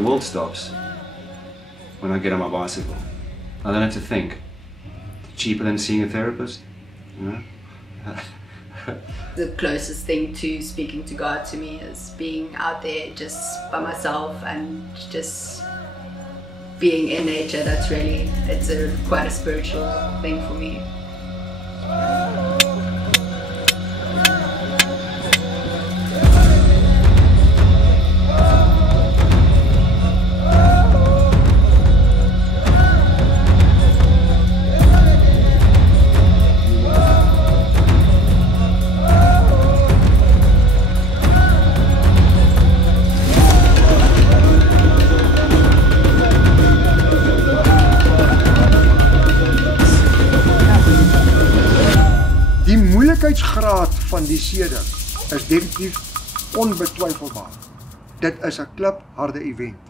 the world stops when I get on my bicycle. I don't have to think. Cheaper than seeing a therapist, you know? The closest thing to speaking to God to me is being out there just by myself and just being in nature. That's really, it's quite a spiritual thing for me. Die moeilikheidsgraad van die seding is definitief onbetwyfelbaar. Dit is 'n klipharde event.